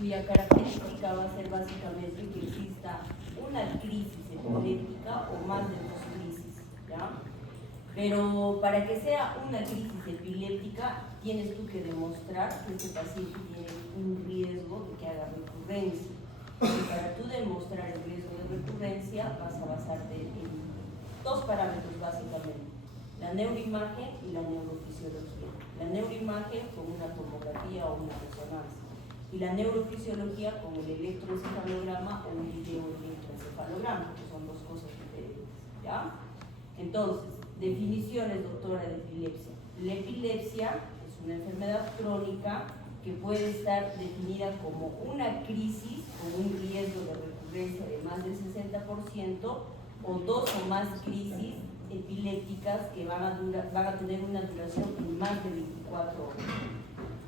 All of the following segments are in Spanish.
cuya característica va a ser básicamente que exista una crisis epiléptica o más de dos crisis, ¿ya? Pero para que sea una crisis epiléptica, tienes tú que demostrar que este paciente tiene un riesgo de que haga recurrencia. Y para tú demostrar el riesgo de recurrencia, vas a basarte en dos parámetros básicamente: la neuroimagen y la neurofisiología. La neuroimagen con una tomografía o una resonancia, y la neurofisiología con el electroencefalograma o un videoelectroencefalograma, que son dos cosas diferentes, ¿ya? Entonces, definiciones, doctora, de epilepsia. La epilepsia es una enfermedad crónica que puede estar definida como una crisis con un riesgo de recurrencia de más del 60% o dos o más crisis epilépticas que van a tener una duración de más de 24 horas.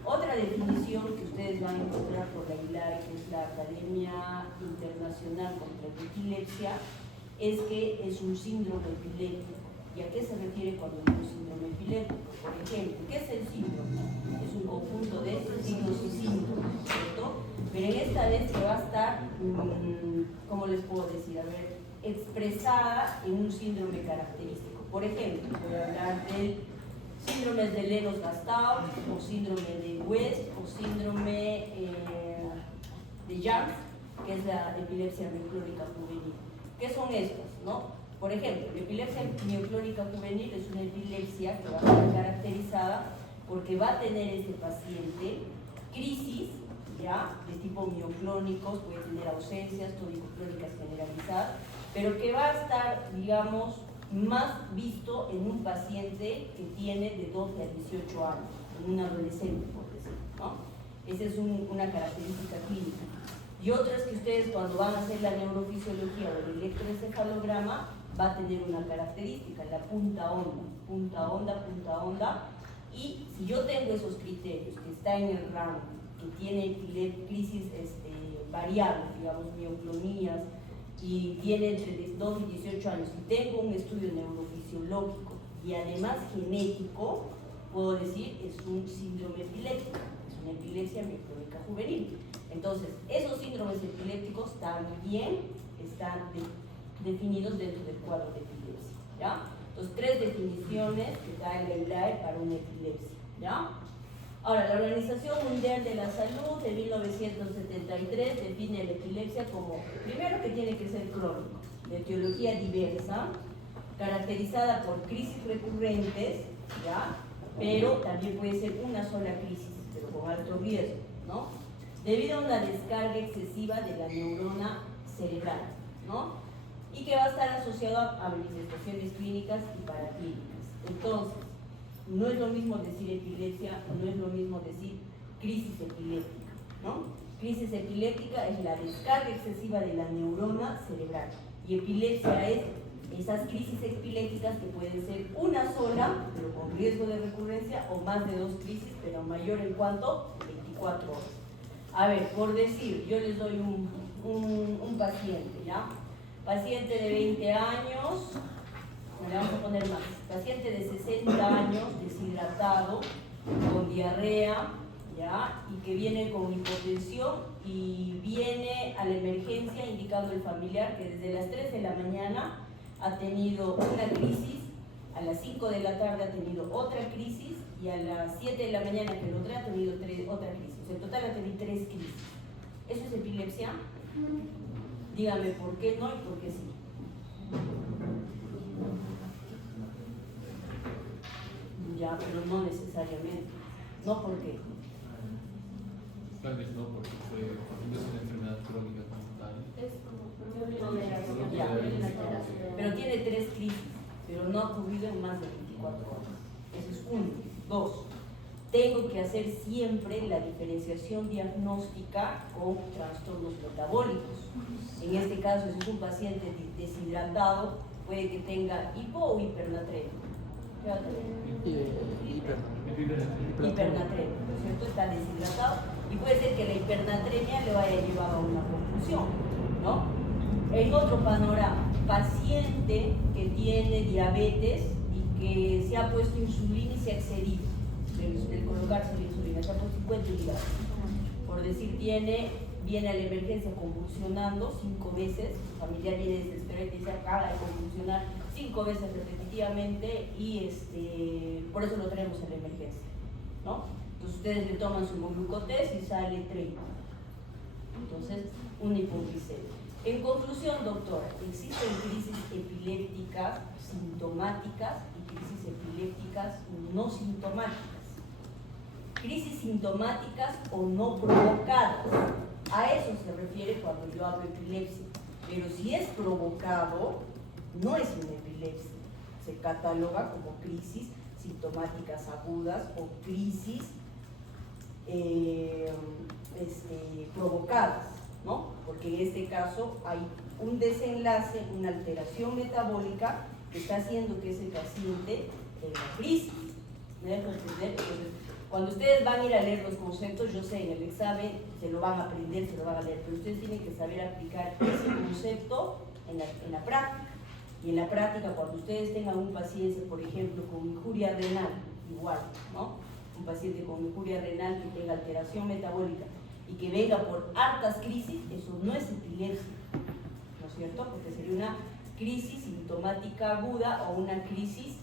Otra definición que ustedes van a encontrar por la ILAE, que es la Academia Internacional contra la Epilepsia, es que es un síndrome epiléptico. ¿Y a qué se refiere cuando es un síndrome epiléptico? Por ejemplo, ¿qué es el síndrome? Es un conjunto de signos y síntomas, ¿cierto? Pero en esta vez que va a estar, ¿cómo les puedo decir? A ver, expresada en un síndrome característico. Por ejemplo, voy a hablar del síndrome de Lennox-Gastaut, o síndrome de West, o síndrome de Young, que es la epilepsia mioclónica juvenil. ¿Qué son estas, no? Por ejemplo, la epilepsia mioclónica juvenil es una epilepsia que va a estar caracterizada porque va a tener este paciente crisis, ¿ya?, de tipo mioclónicos, puede tener ausencias tónico-clónicas generalizadas, pero que va a estar, digamos, más visto en un paciente que tiene de 12 a 18 años, en un adolescente, por decir, ¿no? Esa es una característica clínica. Y otra es que ustedes, cuando van a hacer la neurofisiología o el electroencefalograma, va a tener una característica, la punta onda, y si yo tengo esos criterios, que está en el rango, que tiene crisis variables, digamos, mioclonías, y tiene entre 12 y 18 años, y tengo un estudio neurofisiológico y además genético, puedo decir, es un síndrome epiléptico, es una epilepsia mioclónica juvenil. Entonces, esos síndromes epilépticos también están definidos dentro del cuadro de epilepsia, ¿ya? Entonces, tres definiciones que da el ILAE para una epilepsia, ¿ya? Ahora, la Organización Mundial de la Salud de 1973 define la epilepsia como, primero, que tiene que ser crónico, de etiología diversa, caracterizada por crisis recurrentes, ¿ya?, pero también puede ser una sola crisis, pero con alto riesgo, ¿no?, debido a una descarga excesiva de la neurona cerebral, ¿no?, y que va a estar asociado a manifestaciones clínicas y paraclínicas. Entonces, no es lo mismo decir epilepsia, no es lo mismo decir crisis epiléptica, ¿no? Crisis epiléptica es la descarga excesiva de la neurona cerebral, y epilepsia es esas crisis epilépticas que pueden ser una sola, pero con riesgo de recurrencia, o más de dos crisis, pero mayor en cuanto 24 horas. A ver, por decir, yo les doy un paciente, ¿ya? Paciente de 20 años, le vamos a poner más, paciente de 60 años, deshidratado, con diarrea, ¿ya?, y que viene con hipotensión y viene a la emergencia indicando el familiar que desde las 3 de la mañana ha tenido una crisis, a las 5 de la tarde ha tenido otra crisis, y a las 7 de la mañana que lo trae ha tenido otra crisis. O sea, en total ha tenido 3 crisis. ¿Eso es epilepsia? Dígame por qué no y por qué sí. Ya, pero no necesariamente. ¿No por qué? Tal vez no, porque no es una enfermedad crónica como tal. Es como Ya, pero tiene 3 crisis, pero no ha ocurrido en más de 24 horas. Eso es uno. 2. Tengo que hacer siempre la diferenciación diagnóstica con trastornos metabólicos. En este caso, si es un paciente deshidratado, puede que tenga hipo o hipernatremia. Hipernatremia, ¿no es cierto? Está deshidratado y puede ser que la hipernatremia le vaya a llevar a una confusión, ¿no? En otro panorama, paciente que tiene diabetes y que se ha puesto insulina y se ha excedido de colocarse la insulina, se ha puesto 50 miligramos. por decir, viene a la emergencia convulsionando 5 veces, su familiar viene desesperado y dice acaba de convulsionar 5 veces repetitivamente y por eso lo traemos a la emergencia, ¿no? Entonces ustedes le toman su hemoglucotest y sale 30. Entonces, una hipoglicemia. En conclusión, doctora, existen crisis epilépticas sintomáticas y crisis epilépticas no sintomáticas. Crisis sintomáticas o no provocadas. A eso se refiere cuando yo hablo de epilepsia. Pero si es provocado, no es una epilepsia. Se cataloga como crisis sintomáticas agudas o crisis provocadas, ¿no? Porque en este caso hay un desenlace, una alteración metabólica que está haciendo que ese paciente tenga crisis. ¿Me dejo entender? Entonces, cuando ustedes van a ir a leer los conceptos, yo sé, en el examen se lo van a aprender, se lo van a leer, pero ustedes tienen que saber aplicar ese concepto en la práctica. Y en la práctica, cuando ustedes tengan un paciente, por ejemplo, con injuria renal, igual, ¿no? Un paciente con injuria renal que tenga alteración metabólica y que venga por hartas crisis, eso no es epilepsia, ¿no es cierto? Porque sería una crisis sintomática aguda o una crisis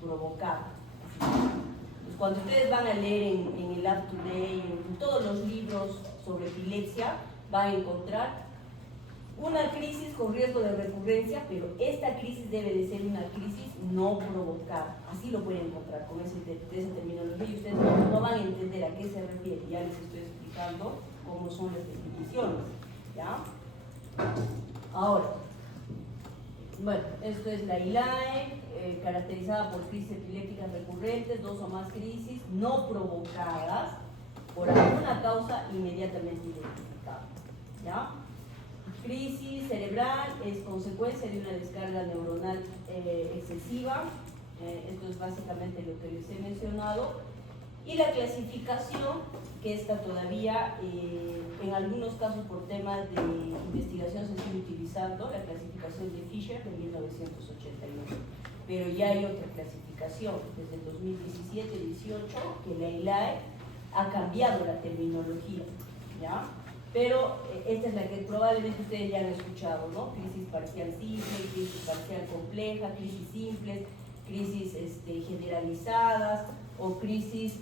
provocada. Entonces, cuando ustedes van a leer en el Up to Date, en todos los libros sobre epilepsia, van a encontrar una crisis con riesgo de recurrencia, pero esta crisis debe de ser una crisis no provocada. Así lo pueden encontrar con esa terminología y ustedes no van a entender a qué se refiere. Ya les estoy explicando cómo son las definiciones, ¿ya? Ahora, bueno, esto es la ILAE, caracterizada por crisis epilépticas recurrentes, 2 o más crisis no provocadas por alguna causa inmediatamente identificada, ¿ya? Crisis cerebral es consecuencia de una descarga neuronal excesiva. Esto es básicamente lo que les he mencionado. Y la clasificación, que esta todavía, en algunos casos por temas de investigación se sigue utilizando, la clasificación de Fisher de 1981. Pero ya hay otra clasificación, desde el 2017-18, que la ILAE ha cambiado la terminología, ¿ya? Pero esta es la que probablemente ustedes ya han escuchado, ¿no? Crisis parcial simple, crisis parcial compleja, crisis simples, crisis generalizadas o crisis,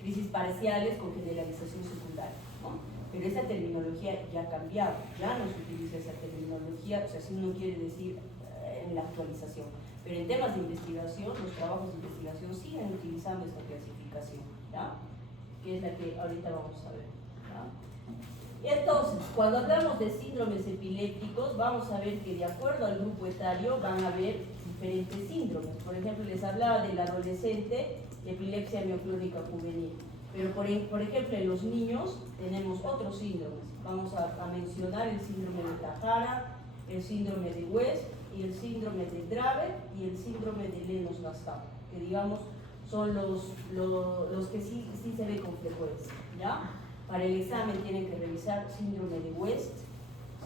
crisis parciales con generalización secundaria, ¿no? Pero esa terminología ya ha cambiado, ya no se utiliza esa terminología, o sea, si uno quiere decir en la actualización. Pero en temas de investigación, los trabajos de investigación siguen utilizando esta clasificación, ¿ya? Que es la que ahorita vamos a ver, ¿no? Y entonces, cuando hablamos de síndromes epilépticos, vamos a ver que de acuerdo al grupo etario van a haber diferentes síndromes. Por ejemplo, les hablaba del adolescente, epilepsia mioclónica juvenil. Pero por ejemplo, en los niños tenemos otros síndromes. Vamos a mencionar el síndrome de Tajara, el síndrome de West, y el síndrome de Dravet y el síndrome de Lennox-Gastaut, que digamos son los que sí se ve con frecuencia, ¿ya? Para el examen tienen que revisar síndrome de West,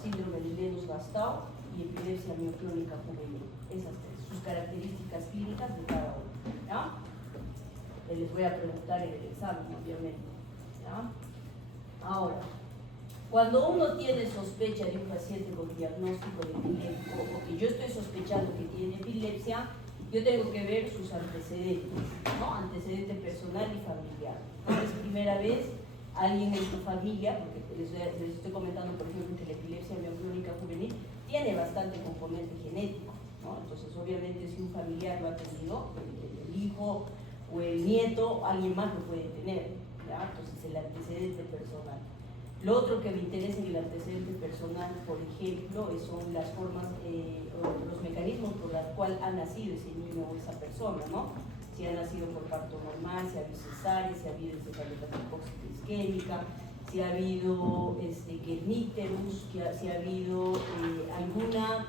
síndrome de Lennox-Gastaut y epilepsia mioclónica juvenil. Esas tres, sus características clínicas de cada uno, ¿ya? Les voy a preguntar en el examen, obviamente, ¿ya? Ahora, cuando uno tiene sospecha de un paciente con diagnóstico de epiléptico o que yo estoy sospechando que tiene epilepsia, yo tengo que ver sus antecedentes, ¿no? Antecedente personal y familiar. No es primera vez alguien en su familia, porque les estoy comentando, por ejemplo, que la epilepsia mioclónica juvenil tiene bastante componente genético, ¿no? Entonces, obviamente, si un familiar lo ha tenido, el hijo o el nieto, alguien más lo puede tener, ¿ya? Entonces, el antecedente personal. Lo otro que me interesa en el antecedente personal, por ejemplo, son las formas o los mecanismos por los cuales ha nacido ese niño o esa persona, ¿no? Si ha nacido por parto normal, si ha habido cesárea, si ha habido encefalopatía hipóxica isquémica, si ha habido kerníterus, si ha habido alguna,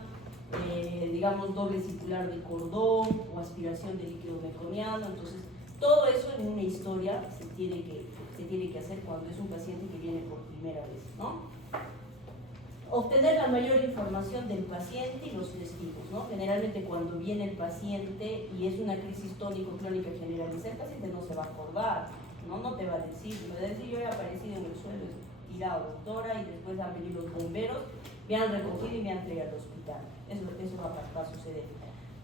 digamos, doble circular de cordón o aspiración de líquido meconiano. Entonces, todo eso en una historia se tiene que hacer cuando es un paciente que viene por primera vez, ¿no? obtener la mayor información del paciente y los testigos, ¿no? Generalmente cuando viene el paciente y es una crisis tónico-clónica generalizada, el paciente no se va a acordar, ¿no? No te va a decir, me va a decir, yo he aparecido en el suelo tirado, doctora, y después han venido los bomberos, me han recogido y me han traído al hospital. Eso va a suceder.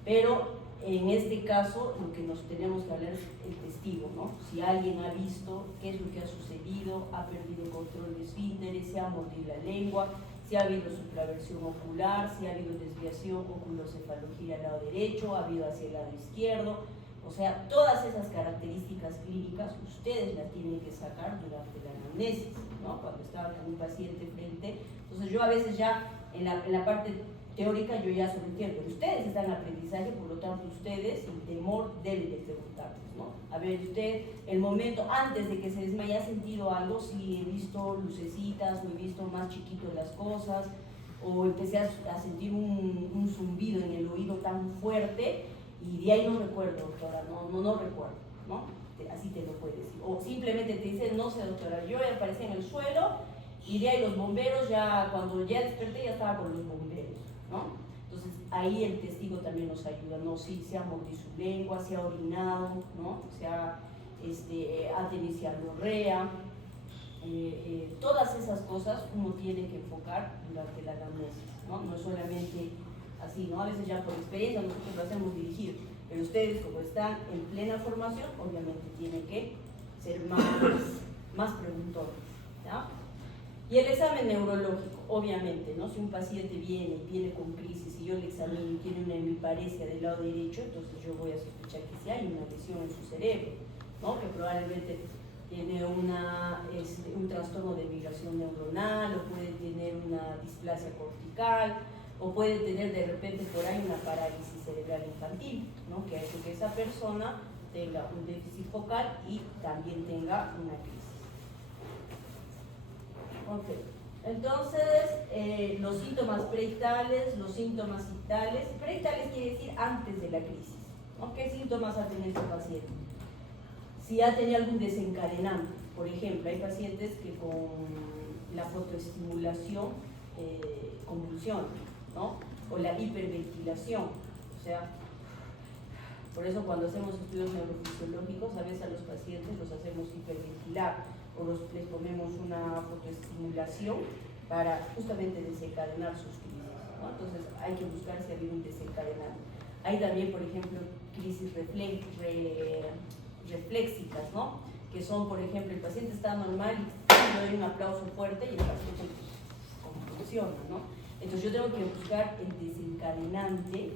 Pero en este caso, lo que nos tenemos que hablar es el testigo, ¿no? Si alguien ha visto qué es lo que ha sucedido, ha perdido el control de esfínteres, se ha mordido la lengua, si ha habido supraversión ocular, si ha habido desviación oculocefalogía al lado derecho, ha habido hacia el lado izquierdo. O sea, todas esas características clínicas ustedes las tienen que sacar durante la anamnesis, ¿no? Cuando estaba con un paciente frente. Entonces yo a veces ya en la parte teórica yo ya solo entiendo, pero ustedes están en aprendizaje, por lo tanto ustedes sin temor deben de preguntarnos, ¿no? A ver, usted, el momento antes de que se desmaye, ¿ha sentido algo? Si he visto lucecitas, o he visto más chiquito las cosas, o empecé a sentir un zumbido en el oído tan fuerte, y de ahí no recuerdo, doctora, no recuerdo, ¿no? Así te lo puedes decir. O simplemente te dicen, no sé, doctora, yo aparecí en el suelo, y de ahí los bomberos, ya cuando ya desperté ya estaba con los bomberos, ¿no? Entonces ahí el testigo también nos ayuda, ¿no? Si se ha mordido su lengua, se ha orinado, ¿no? Ha tenido cialorrea, todas esas cosas uno tiene que enfocar durante la anamnesis, ¿no? No es solamente así, ¿no? A veces ya por experiencia nosotros lo hacemos dirigido, pero ustedes como están en plena formación, obviamente tienen que ser más preguntones, ¿ya? Y el examen neurológico, obviamente, ¿no? Si un paciente viene con crisis y yo le examino y tiene una hemiparesia del lado derecho, entonces yo voy a sospechar que sí hay una lesión en su cerebro, ¿no? Que probablemente tiene un trastorno de migración neuronal, o puede tener una displasia cortical, o puede tener de repente por ahí una parálisis cerebral infantil, ¿no? Que hace que esa persona tenga un déficit focal y también tenga una crisis. Ok, entonces los síntomas preictales, los síntomas ictales. Preictales quiere decir antes de la crisis, ¿no? ¿Qué síntomas ha tenido este paciente? Si ha tenido algún desencadenante, por ejemplo, hay pacientes que con la fotoestimulación convulsionan, ¿no? O la hiperventilación, o sea, por eso cuando hacemos estudios neurofisiológicos, a veces a los pacientes los hacemos hiperventilar, o les ponemos una fotoestimulación para justamente desencadenar sus crisis, ¿no? Entonces hay que buscar si ha habido un desencadenante. Hay también, por ejemplo, crisis refléxicas, ¿no? Que son, por ejemplo, el paciente está normal y yo doy un aplauso fuerte y el paciente convulsiona, ¿no? Entonces yo tengo que buscar el desencadenante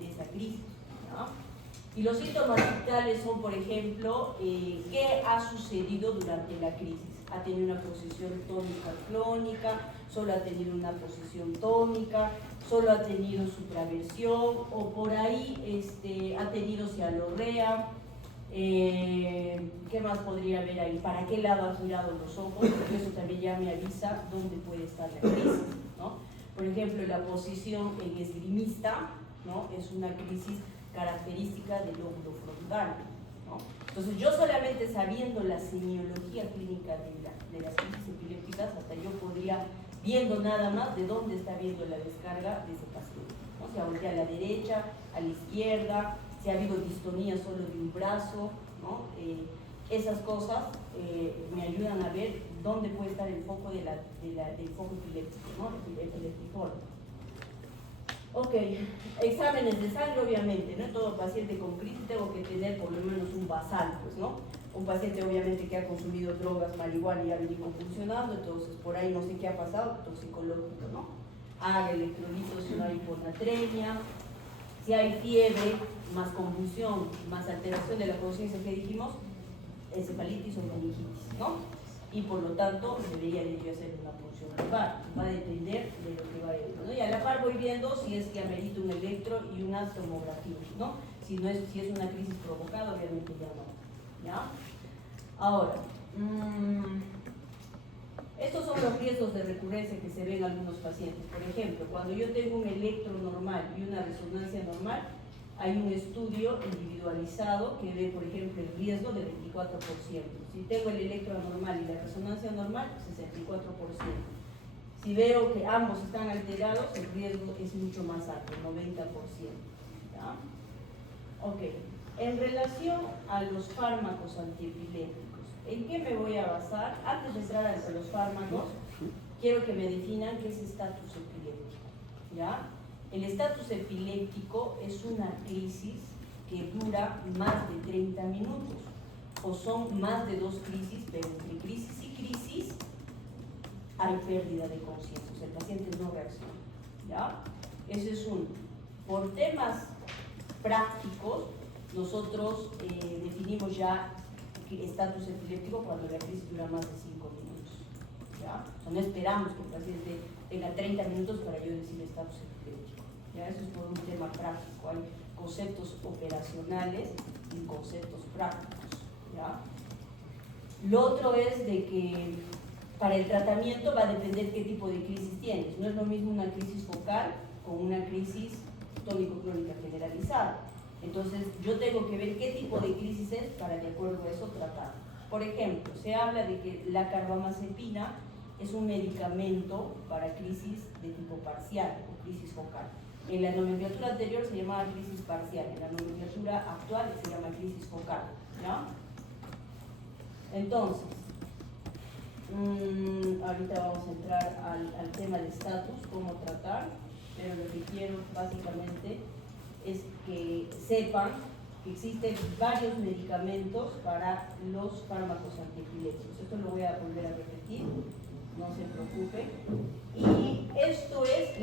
de esa crisis, ¿no? Y los síntomas vitales son, por ejemplo, ¿qué ha sucedido durante la crisis? ¿Ha tenido una posición tónica clónica? ¿Solo ha tenido una posición tónica? ¿Solo ha tenido supraversión? ¿O por ahí ha tenido cialorrea? ¿Qué más podría haber ahí? ¿Para qué lado ha girado los ojos? Porque eso también ya me avisa dónde puede estar la crisis, ¿no? Por ejemplo, la posición en esgrimista, ¿no? Es una crisis característica del lóbulo frontal, ¿no? Entonces yo solamente sabiendo la semiología clínica de las crisis epilépticas, hasta yo podría, viendo nada más de dónde está viendo la descarga de ese paciente, ¿no? Si ha volteado a la derecha, a la izquierda, si ha habido distonía solo de un brazo, ¿no? Esas cosas me ayudan a ver dónde puede estar el foco del foco epiléptico, ¿no? El epileptiforme. Ok, exámenes de sangre, obviamente, ¿no? Todo paciente con crisis tengo que tener por lo menos un basal, pues, ¿no? Un paciente obviamente que ha consumido drogas, marihuana y ha venido convulsionando, entonces por ahí no sé qué ha pasado, toxicológico, ¿no? Haga electrolitos si no hay hiponatremia, si hay fiebre, más convulsión, más alteración de la conciencia que dijimos, encefalitis o meningitis, ¿no? Y por lo tanto debería de yo hacer una punción lumbar, va a depender de lo que vaya viendo, ¿no? Y a la par voy viendo si es que amerita un electro y una tomografía, ¿no? Si es una crisis provocada, obviamente ya no, ¿ya? Ahora, estos son los riesgos de recurrencia que se ven en algunos pacientes. Por ejemplo, cuando yo tengo un electro normal y una resonancia normal, hay un estudio individualizado que ve, por ejemplo, el riesgo del 24%. Si tengo el electro normal y la resonancia normal, 64%. Si veo que ambos están alterados, el riesgo es mucho más alto, 90%. ¿Ya? Ok, en relación a los fármacos antiepilépticos, ¿en qué me voy a basar? Antes de entrar a los fármacos, quiero que me definan qué es estatus epiléptico. ¿Ya? El estatus epiléptico es una crisis que dura más de 30 minutos, o son más de 2 crisis, pero entre crisis y crisis hay pérdida de conciencia, o sea, el paciente no reacciona. ¿Ya? Ese es uno. Por temas prácticos, nosotros definimos ya estatus epiléptico cuando la crisis dura más de 5 minutos. ¿Ya? O sea, no esperamos que el paciente tenga 30 minutos para yo decir estatus epiléptico. ¿Ya? Eso es por un tema práctico. Hay conceptos operacionales y conceptos prácticos. ¿Ya? Lo otro es de que para el tratamiento va a depender qué tipo de crisis tienes. No es lo mismo una crisis focal con una crisis tónico-crónica generalizada. Entonces, yo tengo que ver qué tipo de crisis es para de acuerdo a eso tratar. Por ejemplo, se habla de que la carbamazepina es un medicamento para crisis de tipo parcial o crisis focal. En la nomenclatura anterior se llamaba crisis parcial, en la nomenclatura actual se llama crisis focal. ¿Ya? Entonces, ahorita vamos a entrar al tema de estatus, cómo tratar, pero lo que quiero básicamente es que sepan que existen varios medicamentos para los fármacos antiepilépticos. Esto lo voy a volver a repetir, no se preocupen. Y esto es